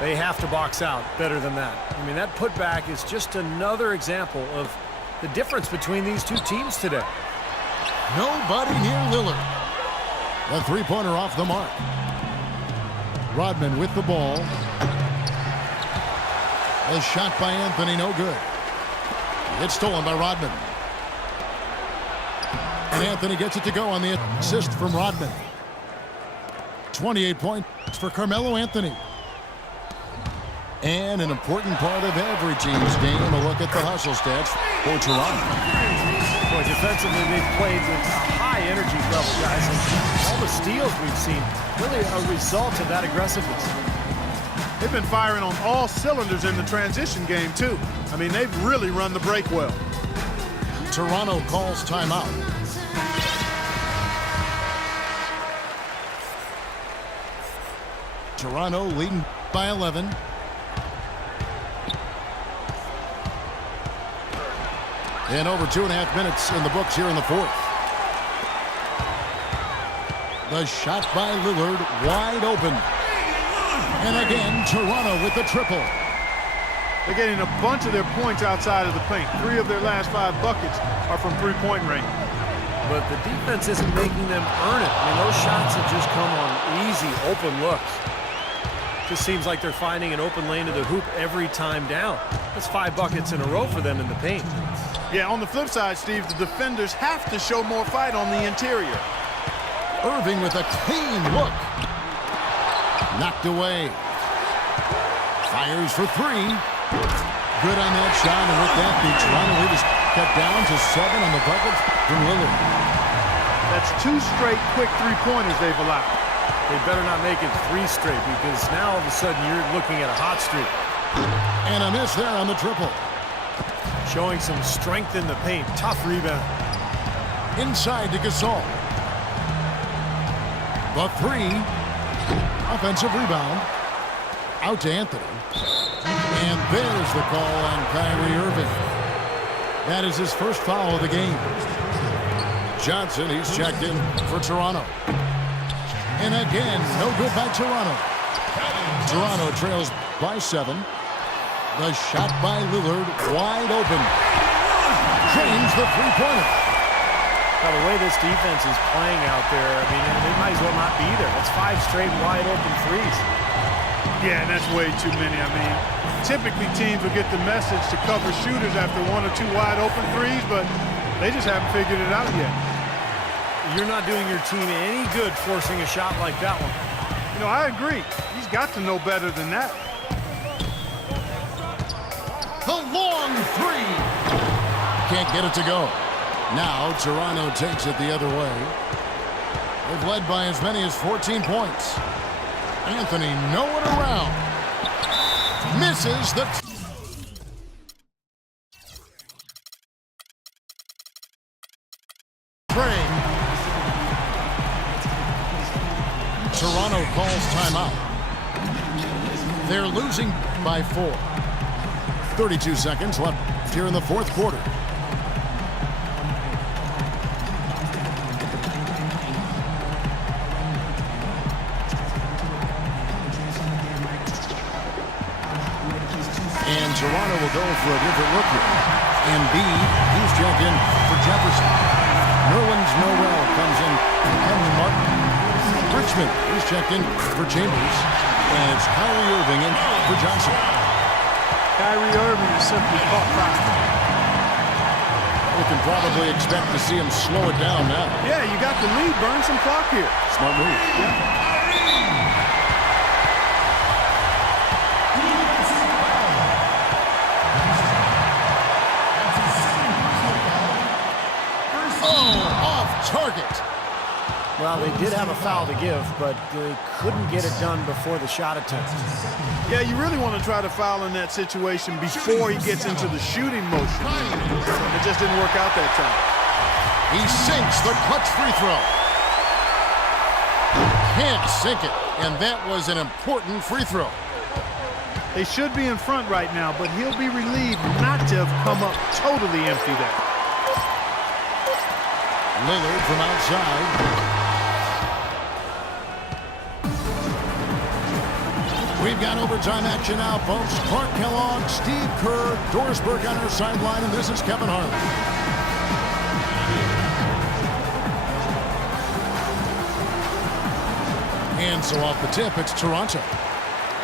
They have to box out better than that. I mean, that putback is just another example of the difference between these two teams today. Nobody near Lillard. The three-pointer off the mark. Rodman with the ball. A shot by Anthony, no good. It's stolen by Rodman. And Anthony gets it to go on the assist from Rodman. 28 points for Carmelo Anthony. And an important part of every team's game, a look at the hustle stats for Toronto. Boy, defensively, they've played with a high energy level, guys. And all the steals we've seen, really a result of that aggressiveness. They've been firing on all cylinders in the transition game, too. I mean, they've really run the break well. Toronto calls timeout. Toronto leading by 11. And over 2.5 minutes in the books here in the fourth. The shot by Lillard, wide open. And again, Toronto with the triple. They're getting a bunch of their points outside of the paint. 3 of their last 5 buckets are from three-point range. But the defense isn't making them earn it. I mean, those shots have just come on easy, open looks. Just seems like they're finding an open lane to the hoop every time down. That's 5 buckets in a row for them in the paint. Yeah, on the flip side, Steve, the defenders have to show more fight on the interior. Irving with a clean look. Knocked away. Fires for 3. Good on that shot, and with that, the Toronto lead is cut down to 7 on the bucket from Lillard. That's 2 straight quick three-pointers they've allowed. They better not make it 3 straight, because now all of a sudden you're looking at a hot streak. And a miss there on the triple. Showing some strength in the paint. Tough rebound. Inside to Gasol. The 3. Offensive rebound. Out to Anthony. And there's the call on Kyrie Irving. That is his first foul of the game. Johnson, he's checked in for Toronto. And again, no good by Toronto. Toronto trails by 7. The shot by Lillard, wide open. Drains the three-pointer. Now, the way this defense is playing out there, I mean, they might as well not be there. That's 5 straight wide open threes. Yeah, and that's way too many. I mean, typically teams will get the message to cover shooters after 1 or 2 wide open threes, but they just haven't figured it out yet. You're not doing your team any good forcing a shot like that one. You know, I agree. He's got to know better than that. The long 3. Can't get it to go. Now Toronto takes it the other way. They've led by as many as 14 points. Anthony nowhere around. Misses the... Trey. Toronto calls timeout. They're losing by 4. 32 seconds left here in the fourth quarter. And Toronto will go for a different look here. And B, he's checked in for Jefferson. Nerlens Noel comes in for Henry Martin. Richmond is checked in for Chambers. And it's Kyrie Irving in for Johnson. Kyrie Irving is simply caught fire. We can probably expect to see him slow it down now. Yeah, you got the lead. Burn some clock here. Smart move. Yeah. Target. Well, they did have a foul to give, but they couldn't get it done before the shot attempt. Yeah, you really want to try to foul in that situation before he gets into the shooting motion. It just didn't work out that time. He sinks the clutch free throw. Can't sink it, and that was an important free throw. They should be in front right now, but he'll be relieved not to have come up totally empty there. Lillard from outside. We've got overtime action now, folks. Clark Kellogg, Steve Kerr, Doris Burke on our sideline, and this is Kevin Harlan. And so off the tip, it's Toronto.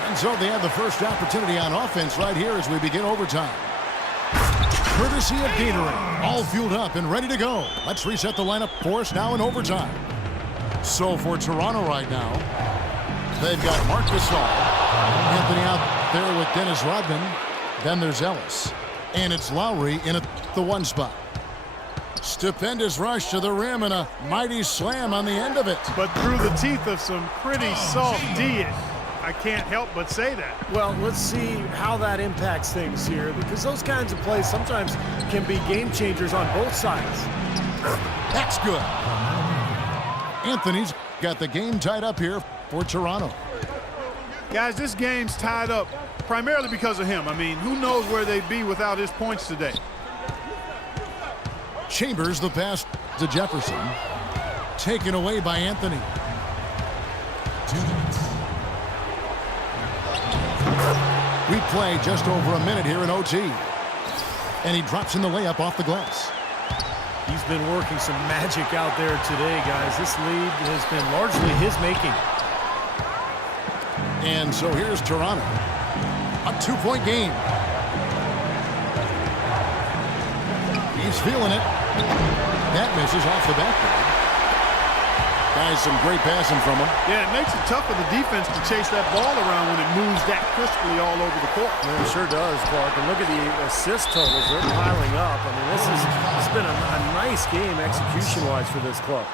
And so they have the first opportunity on offense right here as we begin overtime. Courtesy of Geenath, all fueled up and ready to go. Let's reset the lineup for us now in overtime. So for Toronto right now, they've got Mark Gasol, Anthony out there with Dennis Rodman. Then there's Ellis, and it's Lowry in at the 1 spot. Stupendous rush to the rim and a mighty slam on the end of it. But through the teeth of some pretty soft D. I can't help but say that. Well, let's see how that impacts things here, because those kinds of plays sometimes can be game changers on both sides. That's good. Anthony's got the game tied up here for Toronto. Guys, this game's tied up primarily because of him. I mean, who knows where they'd be without his points today. Chambers the pass to Jefferson. Taken away by Anthony. We play just over a minute here in OT. And he drops in the layup off the glass. He's been working some magic out there today, guys. This lead has been largely his making. And so here's Toronto. A 2-point game. He's feeling it. That misses off the backboard. Guys, some great passing from him. Yeah, it makes it tough for the defense to chase that ball around when it moves that crisply all over the court. Yeah, it sure does, Clark. And look at the assist totals. They're piling up. I mean, this has been a nice game execution-wise for this club.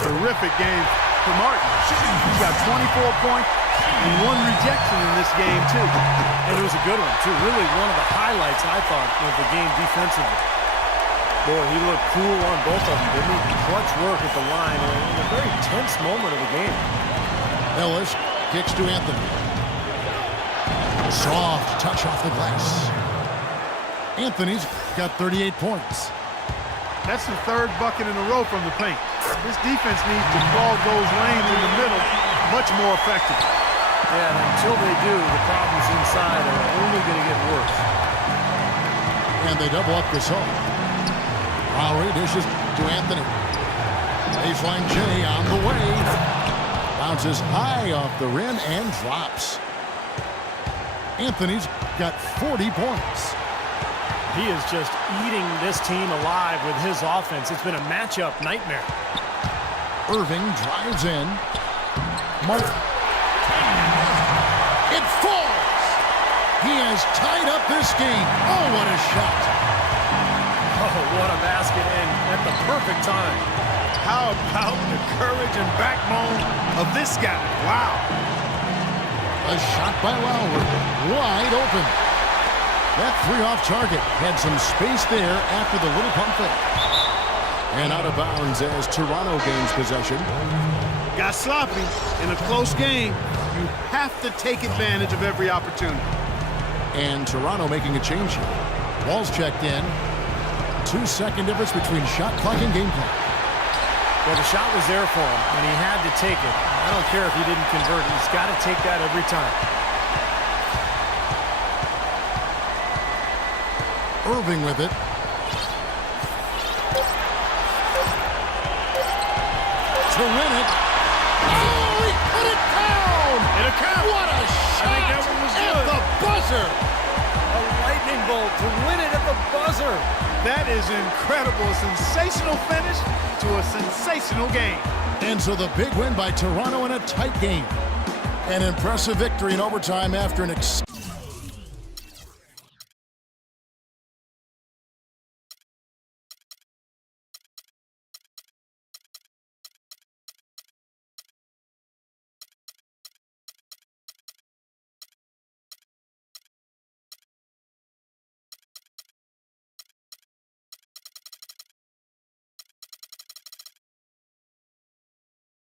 Terrific game for Martin. He's got 24 points and 1 rejection in this game, too. And it was a good one, too. Really one of the highlights, I thought, of the game defensively. Boy, he looked cool on both of them, didn't he? Clutch work at the line in a very tense moment of the game. Ellis kicks to Anthony. Soft touch off the glass. Anthony's got 38 points. That's the 3rd bucket in a row from the paint. This defense needs to clog those lanes in the middle much more effectively. Yeah, and until they do, the problems inside are only going to get worse. And they double up Gasol. Lowry dishes to Anthony. Baseline J on the way. Bounces high off the rim and drops. Anthony's got 40 points. He is just eating this team alive with his offense. It's been a matchup nightmare. Irving drives in. Mark. It falls. He has tied up this game. Oh, what a shot. Oh, what a basket, and at the perfect time. How about the courage and backbone of this guy? Wow. A shot by Lowry. Wide open. That 3 off target had some space there after the little pump fake. And out of bounds as Toronto gains possession. Got sloppy in a close game. You have to take advantage of every opportunity. And Toronto making a change here. Ball's checked in. 2-second difference between shot clock and game clock. Well, the shot was there for him, and he had to take it. I don't care if he didn't convert. He's got to take that every time. Irving with it. To win it. Oh, he put it down! It'll count. What a shot! I think that one was at good. the buzzer. A lightning bolt to win it at the buzzer. That is incredible. A sensational finish to a sensational game. And so the big win by Toronto in a tight game. An impressive victory in overtime after an